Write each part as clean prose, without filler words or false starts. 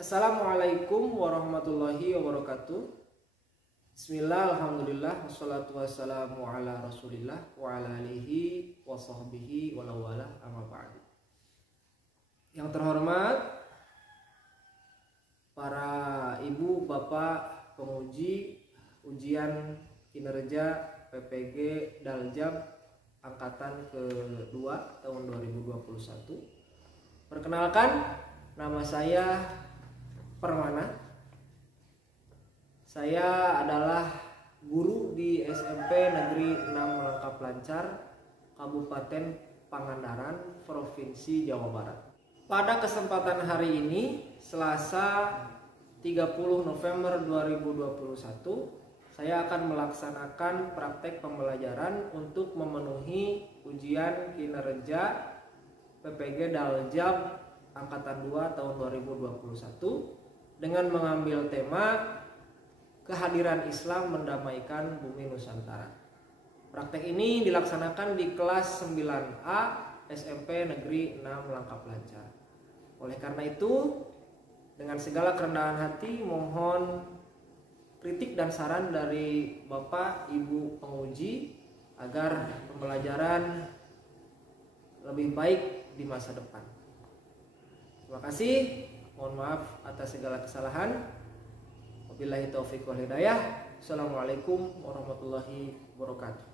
Assalamualaikum warahmatullahi wabarakatuh. Bismillah, alhamdulillah, wassalatu wassalamu ala rasulillah wa ala alihi wa sahbihi wa lawala amma ba'du. Yang terhormat para ibu, bapak, penguji ujian kinerja PPG Daljab angkatan kedua tahun 2021. Perkenalkan, nama saya Permana. Saya adalah guru di SMP Negeri 6 Langkap Lancar, Kabupaten Pangandaran, Provinsi Jawa Barat. Pada kesempatan hari ini, Selasa 30 November 2021, saya akan melaksanakan praktek pembelajaran untuk memenuhi ujian kinerja PPG Daljab angkatan 2 tahun 2021 dengan mengambil tema kehadiran Islam mendamaikan bumi Nusantara. Praktek ini dilaksanakan di kelas 9A SMP Negeri 6 Langkap Lancar. Oleh karena itu, dengan segala kerendahan hati mohon kritik dan saran dari Bapak Ibu penguji agar pembelajaran lebih baik di masa depan. Terima kasih. Mohon maaf atas segala kesalahan. Wabillahi taufiq wal hidayah. Assalamualaikum warahmatullahi wabarakatuh.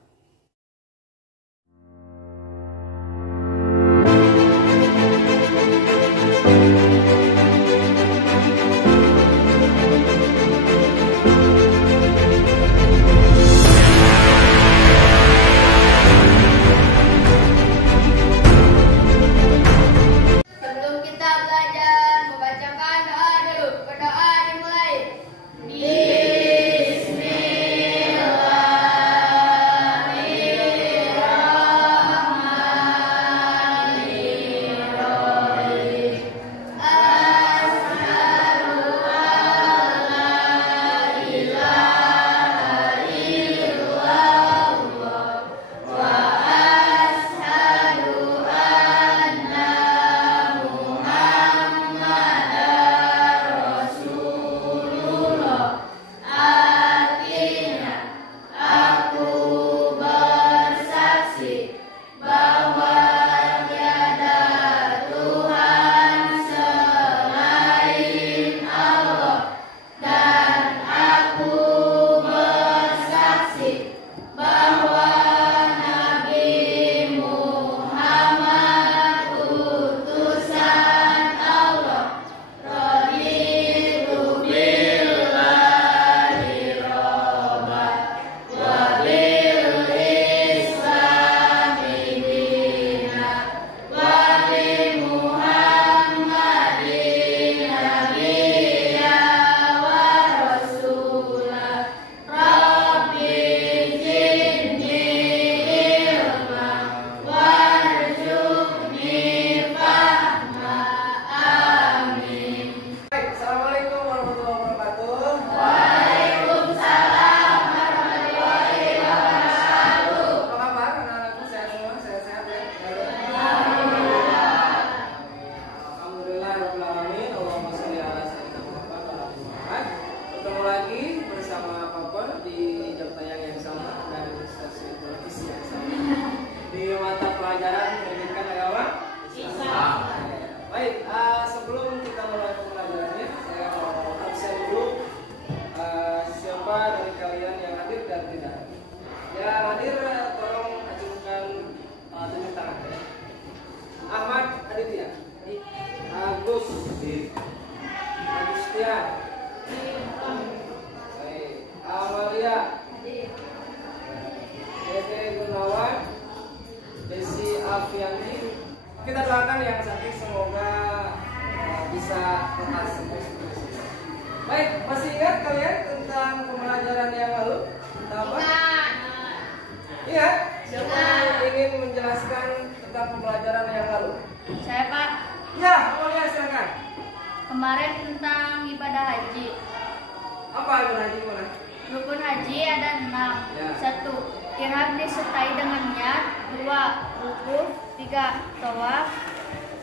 Sebelum kita mulai pembelajarannya, saya mau absen dulu siapa dari kalian yang hadir dan tidak hadir. Yang hadir tolong ajukan tunjuk tangan ya. Ahmad Aditya, Agus, Agustian, Amalia, Dede Gunawan, Desi Alfianti. Kita doakan yang sakit semoga bisa lekas sembuh. Baik, masih ingat kalian tentang pembelajaran yang lalu? Tentang apa? Iya, siapa yang ingin menjelaskan tentang pembelajaran yang lalu? Saya, Pak. Ya, Amalia silakan. Kemarin tentang ibadah haji. Apa ibadah haji mana? Rukun haji ada 6. Ya. 1. Ihram disertai dengan niat. 2. Wukuf. 3. Tawaf.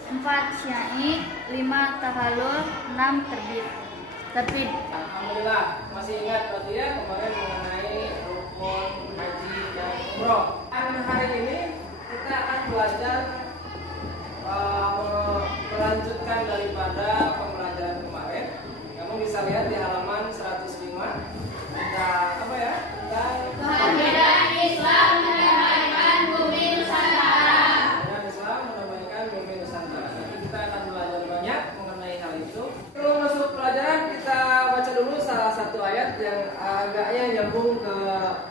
4 syai, 5 tahallul, 6 terbit. Alhamdulillah, masih ingat berarti ya kemarin mengenai rukun haji dan umroh. Hari ini kita akan belajar melanjutkan daripada pembelajaran kemarin. Kamu bisa lihat di halaman 105 tentang apa ya? Tentang Kehadiran Islam mendamaikan bumi Nusantara. kehadiran Islam mendamaikan bumi Nusantara. Nanti kita akan belajar banyak mengenai hal itu. Sebelum masuk pelajaran, kita baca dulu salah satu ayat yang agaknya nyambung ke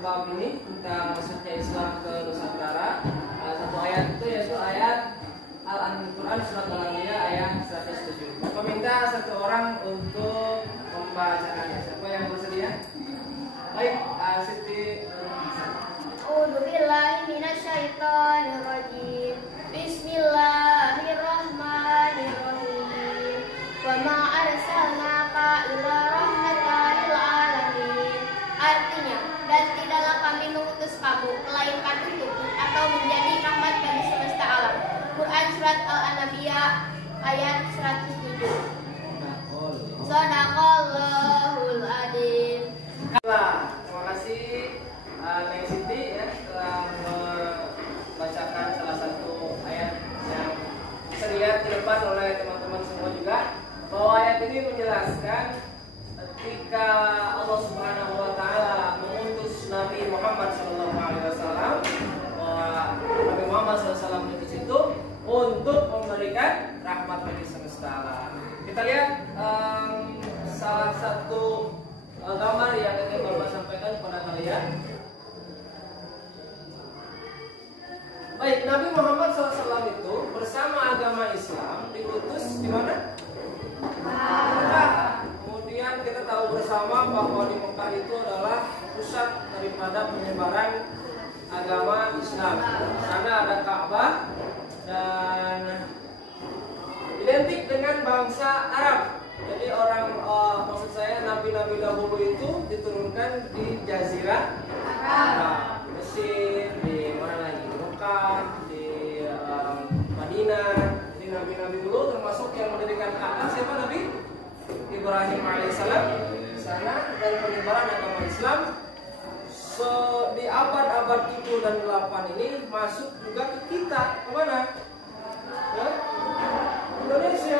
bab ini tentang masuknya Islam ke Nusantara. Salah satu ayat itu yaitu ayat Al-Quran Surat Al-Anbiya ayat 107. Aku minta satu orang untuk membacakannya. Siapa yang bersedia? Baik, Siti. A'udzubillahi minasyaitonirrajim. Bismillahirrahmanirrahim. Wa ma arsalnaka illa rahmatan lil alamin. Artinya, dan tidaklah kami mengutus kamu melainkan untukmu atau menjadi rahmat bagi semesta alam. Quran Surat Al-Anbiya ayat 107. Shadaqallahul adzim. Terima kasih Neng Siti ya telah membacakan salah satu ayat yang bisa dilihat di depan oleh teman-teman semua juga, bahwa ayat ini menjelaskan ketika Allah Subhanahu wa taala mengutus Nabi Muhammad SAW, bahwa Nabi Muhammad SAW mengutus itu untuk memberikan rahmat bagi semesta alam. Kita lihat salah satu gambar yang ingin Bapak sampaikan kepada kalian. Baik, Nabi Muhammad SAW itu bersama agama Islam diutus di mana? Mekah. Kemudian kita tahu bersama bahwa di Mekah itu adalah pusat daripada penyebaran agama Islam. Di sana ada Ka'bah dan identik dengan bangsa Arab. Jadi maksud saya nabi-nabi dahulu itu diturunkan di Jazirah Arab, Mesir, di mana lagi? Mekah, di Madinah. Di nabi-nabi dulu termasuk yang mendirikan Ka'bah siapa Nabi? Ibrahim alaihissalam di sana, dan penyebaran agama Islam di abad-abad 7 dan 8 ini masuk juga ke kita. Kemana? Ya? Indonesia.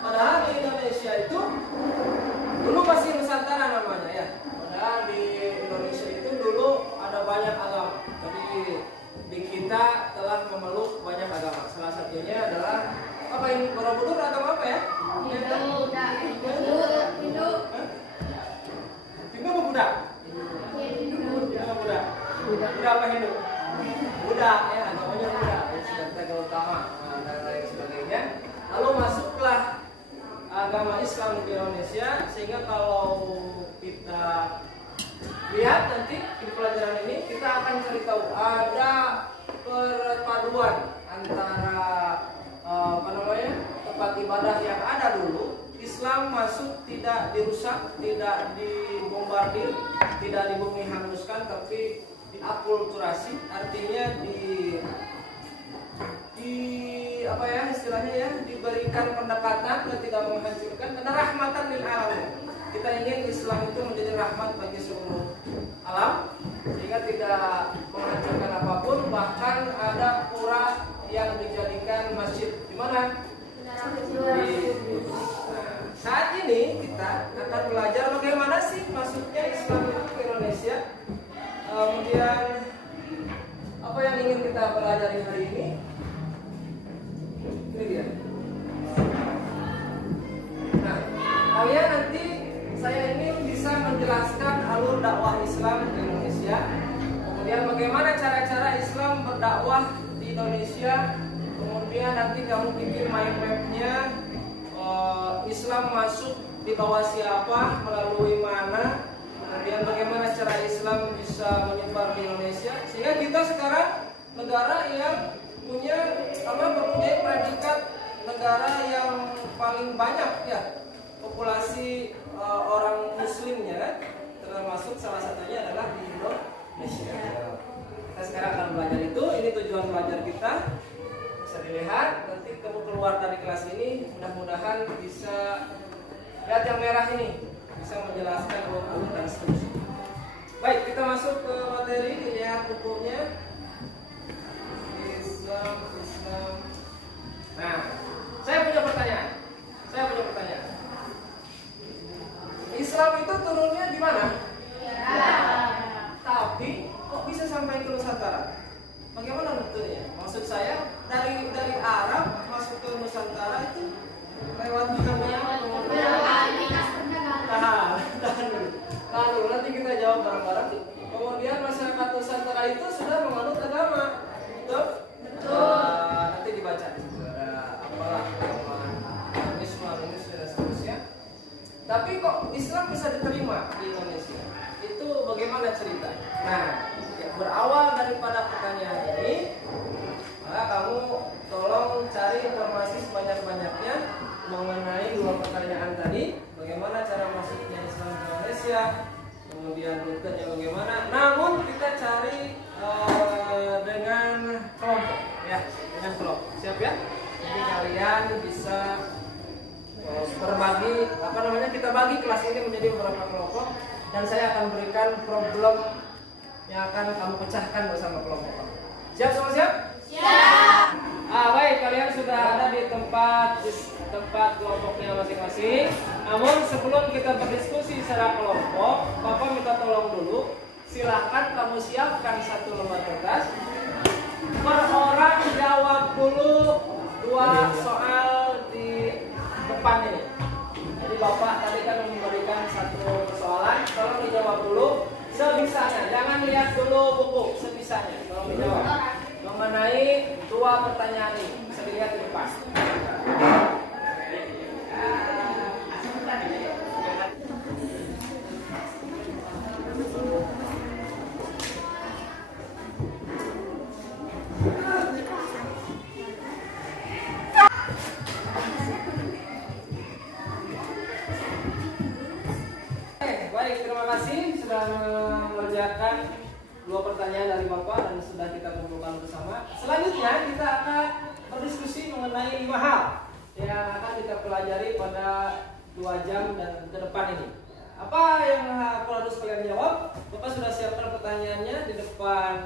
Padahal di Indonesia itu dulu masih Nusantara namanya ya. Padahal di Indonesia itu dulu ada banyak agama. Jadi di kita telah memeluk banyak agama. Salah satunya adalah apa ini? Borobudur agama apa ya? Hindu. Hindu apa Buddha? Buddha apa Hindu? Buddha ya, agamanya Buddha. Sudah kita utama dan lain sebagainya. Lalu masuklah agama Islam di Indonesia, sehingga kalau kita lihat nanti di pelajaran ini kita akan cari tahu ada perpaduan antara tempat ibadah yang ada dulu. Islam masuk tidak dirusak, tidak dibombardir, tidak dibumi hanguskan, tapi diakulturasi, artinya apa ya istilahnya ya, diberikan pendekatan dan tidak menghancurkan, karena rahmatan lil alamin. Kita ingin Islam itu menjadi rahmat bagi seluruh alam, sehingga tidak menghancurkan apapun. Bahkan ada pura yang dijadikan masjid di mana? Saat ini kita akan belajar bagaimana sih masuknya Islam itu ke Indonesia. Kemudian apa yang ingin kita pelajari hari ini? Ini dia. Nah, kalian nanti saya ingin bisa menjelaskan alur dakwah Islam di Indonesia. Kemudian bagaimana cara-cara Islam berdakwah di Indonesia. Kemudian nanti kamu bikin mind map-nya, Islam masuk di bawah siapa, melalui mana. Kemudian bagaimana cara Islam bisa menyebar di Indonesia, sehingga kita sekarang negara yang mempunyai predikat negara yang paling banyak ya populasi orang muslimnya, termasuk salah satunya adalah di Indonesia. Kita sekarang akan belajar itu. Ini tujuan belajar kita. bisa dilihat. Nanti kamu keluar dari kelas ini, mudah-mudahan bisa lihat yang merah ini, bisa menjelaskan urut dan seterusnya. Baik, kita masuk ke materi, dilihat bukunya. Islam. Nah, saya punya pertanyaan. Islam itu turunnya di mana? Ya. Tapi kok bisa sampai ke Nusantara? Bagaimana nuturnya? Maksud saya dari Arab masuk ke Nusantara itu lewat mana? Tahan dulu, nanti kita jawab bareng-bareng. Kemudian masyarakat Nusantara itu sudah menganut agama, betul? Nanti dibaca. Apalah agama dan seterusnya. Tapi kok Islam bisa diterima di Indonesia? Itu bagaimana cerita? Nah, berawal daripada pertanyaan ini, maka kamu tolong cari informasi sebanyak-banyaknya mengenai dua pertanyaan tadi. Bagaimana cara masuknya Islam ke Indonesia, kemudian rutenya bagaimana. Namun kita cari dengan kelompok, ya, dengan kelompok. Siap ya? Jadi kalian bisa berbagi, kita bagi kelas ini menjadi beberapa kelompok dan saya akan berikan problem yang akan kamu pecahkan bersama kelompok kamu. Siap semua siap? Siap. Baik, kalian sudah ada di tempat kelompoknya masing-masing. Namun sebelum kita berdiskusi secara kelompok, Bapak minta tolong dulu, silahkan kamu siapkan satu lembar kertas. Per orang jawab dulu 2 soal di depan ini. Jadi Bapak tadi kan memberikan satu persoalan, tolong dijawab dulu sebisanya. Jangan lihat dulu buku, sebisanya. Tolong dijawab. Mengenai 2 pertanyaan ini, bisa dilihat di depan. Baik, terima kasih sudah mengerjakan 2 pertanyaan dari Bapak dan sudah kita kumpulkan bersama. Selanjutnya kita akan berdiskusi mengenai 5 hal yang akan kita pelajari pada 2 jam dan ke depan ini. Apa yang harus kalian jawab? Bapak sudah siapkan pertanyaannya di depan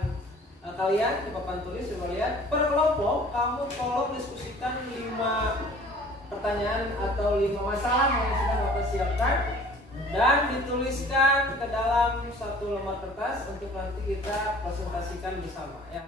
kalian, di papan tulis. Coba lihat. Per kelompok kamu tolong diskusikan 5 pertanyaan atau 5 masalah yang sudah Bapak siapkan dan dituliskan ke dalam satu lembar kertas untuk nanti kita presentasikan bersama ya.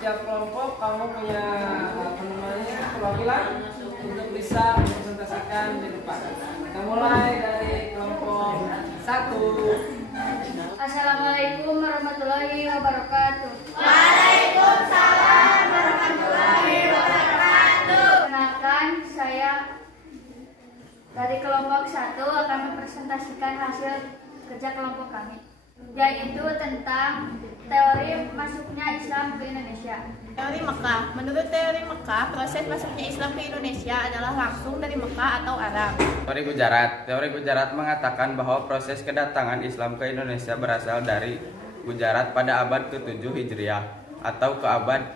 Tiap kelompok kamu punya perwakilan untuk bisa mempresentasikan di depan. Kita mulai dari kelompok 1. Assalamualaikum warahmatullahi wabarakatuh. Waalaikumsalam warahmatullahi wabarakatuh. Perkenalkan, saya dari kelompok 1 akan mempresentasikan hasil kerja kelompok kami, yaitu tentang teori masuknya Islam ke Indonesia. Teori Mekah. Menurut teori Mekah, proses masuknya Islam ke Indonesia adalah langsung dari Mekah atau Arab. Teori Gujarat. Teori Gujarat mengatakan bahwa proses kedatangan Islam ke Indonesia berasal dari Gujarat pada abad ke-7 Hijriah atau ke abad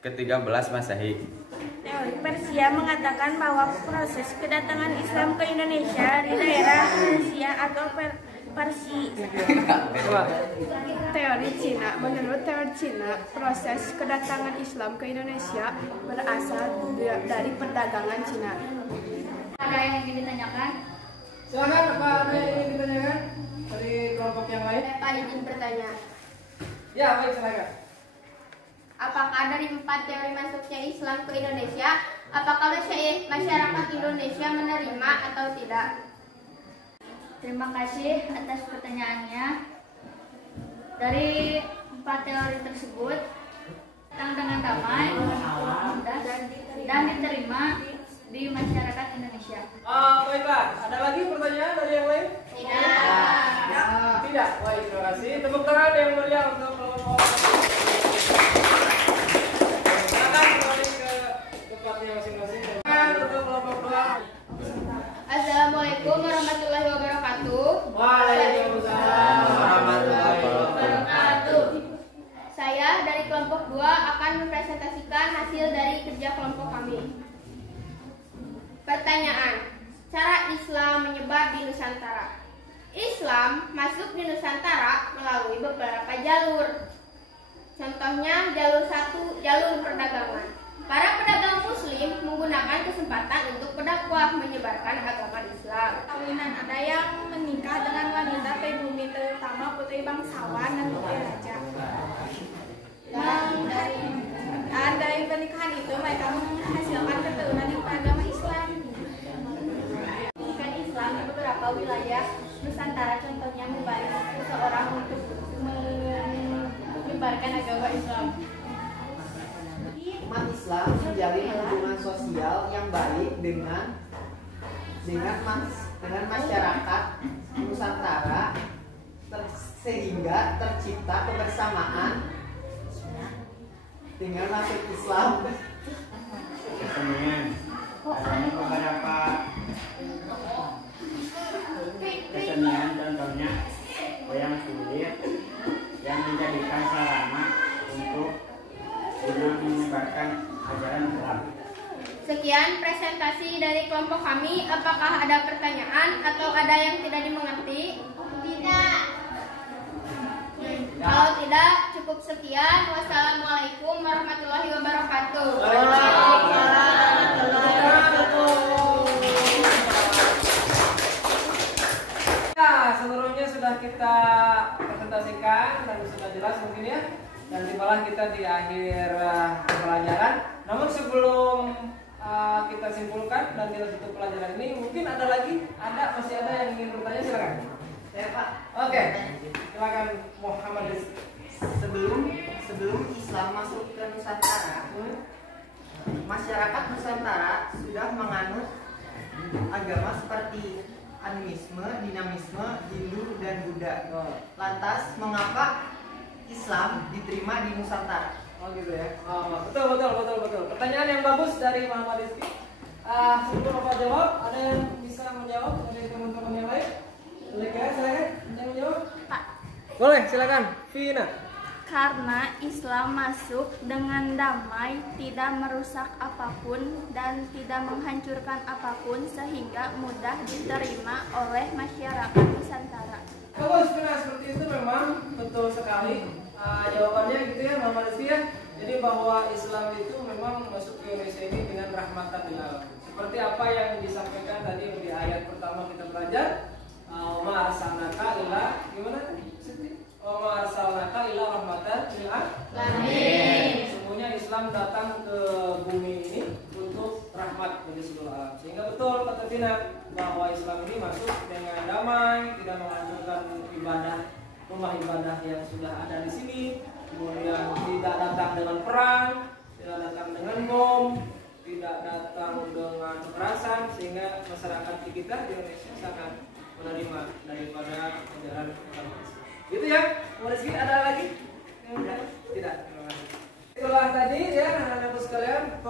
ke-13 Masehi. Teori Persia mengatakan bahwa proses kedatangan Islam ke Indonesia di daerah Persia atau Parsi. Teori Cina. Menurut teori Cina, proses kedatangan Islam ke Indonesia berasal dari perdagangan Cina. Ada yang ingin ditanyakan? Silakan, apa ada yang ingin ditanyakan dari kelompok yang lain? Saya izin bertanya. Ya, baik, silakan. Apakah dari 4 teori masuknya Islam ke Indonesia, apakah masyarakat Indonesia menerima atau tidak? Terima kasih atas pertanyaannya. Dari 4 teori tersebut, datang dengan damai dan diterima di masyarakat Indonesia. Baiklah, ada lagi pertanyaan dari yang lain? Tidak. Tidak. Baik, terima kasih. Tepuk tangan yang meriah untuk kelompok. Silakan kembali ke tempatnya masing-masing. Untuk kelompok 2. Assalamualaikum warahmatullahi wabarakatuh. Waalaikumsalam warahmatullahi wabarakatuh. Saya dari kelompok 2 akan mempresentasikan hasil dari kerja kelompok kami. Pertanyaan, cara Islam menyebar di Nusantara. Islam masuk di Nusantara melalui beberapa jalur. Contohnya jalur 1, jalur perdagangan. Para pedagang muslim menggunakan kesempatan untuk berdakwah menyebarkan agama Islam. Kawinan ada yang menikah dengan wanita pribumi, terutama putri bangsawan dan putri raja. Dan dari pernikahan itu mereka menghasilkan keturunan yang beragama Islam. Pendidikan Islam di beberapa wilayah Nusantara contohnya membantu seseorang untuk menyebarkan agama Islam. Umat Islam menjalin hubungan sosial yang baik dengan masyarakat Nusantara sehingga tercipta kebersamaan dengan masuk Islam. Ada beberapa kesenian, contohnya wayang kulit yang menjadikan sarana untuk menyebarkan ajaran Islam. Sekian presentasi dari kelompok kami. Apakah ada pertanyaan atau ada yang tidak dimengerti? Tidak. Kalau tidak, cukup sekian. Wassalamualaikum warahmatullahi wabarakatuh. Ya, seluruhnya sudah kita presentasikan dan sudah jelas mungkin ya. Dan tibalah kita di akhir pelajaran. Namun sebelum kita simpulkan dan kita tutup pelajaran ini, mungkin masih ada yang ingin bertanya, silakan. Ya, Pak. Oke, silakan Muhammad. Sebelum Islam masuk ke Nusantara, masyarakat Nusantara sudah menganut agama seperti animisme, dinamisme, Hindu, dan Buddha. Lantas, mengapa Islam diterima di Nusantara? Oh gitu ya. Betul. Pertanyaan yang bagus dari Muhammad Rizky. Sebelum Bapak jawab, ada yang bisa menjawab dari teman-teman yang lain? Silakan yang menjawab. Pak, Boleh, silakan. Vina. karena Islam masuk dengan damai, tidak merusak apapun dan tidak menghancurkan apapun, sehingga mudah diterima oleh masyarakat Nusantara. Kalau seperti itu memang betul sekali. Jawabannya gitu ya, Muhammad Rizky ya. Jadi bahwa Islam itu memang masuk ke Indonesia ini dengan rahmatan lil alamin. Seperti apa yang disampaikan tadi di ayat pertama kita belajar. Ma arsalnaka illa gimana? Ma arsalnaka illa rahmatan lil alamin. Semuanya Islam datang ke bumi ini untuk rahmat bagi seluruh alam. Sehingga betul kata Tina bahwa Islam ini masuk dengan damai, tidak menghancurkan rumah ibadah yang sudah ada di sini, kemudian tidak datang dengan perang, tidak datang dengan bom, tidak datang dengan kekerasan, sehingga masyarakat kita di Indonesia sangat menerima daripada ajaran agama Islam. Gitu ya, Rizky, ada lagi? Tidak. Terima kasih. Itulah tadi ya anak-anakku sekalian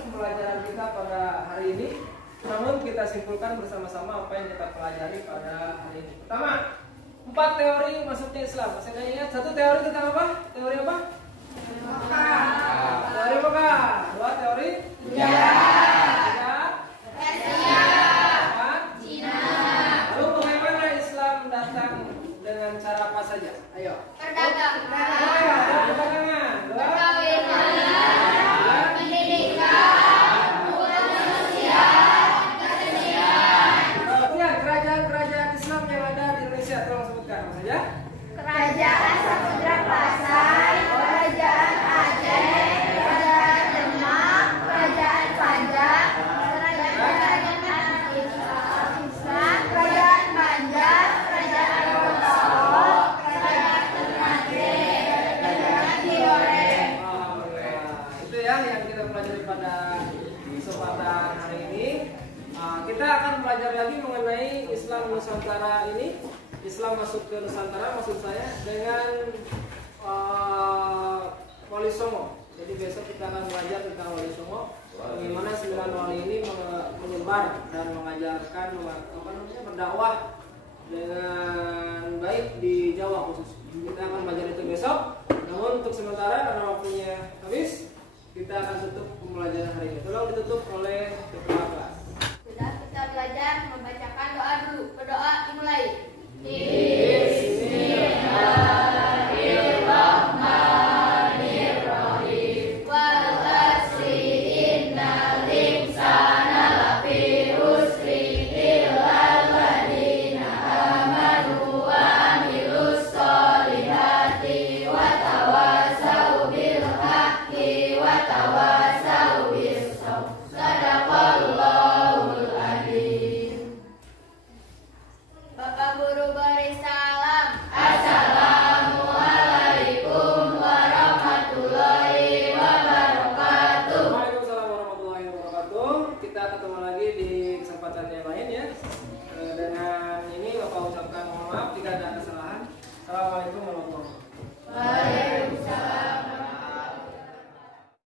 pembelajaran kita pada hari ini. Namun kita simpulkan bersama-sama apa yang kita pelajari pada hari ini. Pertama, 4 teori masuknya Islam. Masih ada yang ingat? 1 teori tentang apa? Teori apa? Teori Mekah. 2 teori teori? Ya. Persia. Cina. Lalu bagaimana Islam datang dengan cara apa saja? Ayo. Perdagangan. Ayo, perdagangan. Perkawinan. Pendidikan. Hubungan sosial. Kesenian. Kemudian kerajaan-kerajaan Islam yang ada di Indonesia, tolong sebutkan apa saja? Kerajaan Samudra Pasai, Kerajaan Aceh, Kerajaan Demak, Kerajaan Panjang, Kerajaan Islam, Kerajaan Banjar, Kerajaan Wonosobo, Kerajaan Ternate, Kerajaan Tidore. Itu ya yang kita pelajari pada kesempatan hari ini. Kita akan belajar lagi mengenai Islam Nusantara ini. Islam masuk ke Nusantara, maksud saya dengan Wali Songo. Jadi besok kita akan belajar tentang Wali Songo, bagaimana 9 wali ini menyebar dan mengajarkan berdakwah dengan baik di Jawa khusus. Kita akan belajar itu besok. Namun untuk sementara karena waktunya habis, kita akan tutup pembelajaran hari ini. Tolong ditutup oleh kepala kelas. Sudah kita belajar membacakan doa dulu. Berdoa dimulai. Bismillahirrahmanirrahim. Wal asri innal insana lafi khusri illal ladzina amanu wa amilus solihati wa tawasau bil haqqi wa tawasau bis sabr. Sadaqallahul adzim. Bapak Guru beri salam. Assalamualaikum warahmatullahi wabarakatuh. Waalaikumsalam warahmatullahi wabarakatuh. Kita ketemu lagi di kesempatan yang lain ya. Dengan ini Bapak ucapkan mohon maaf jika ada kesalahan.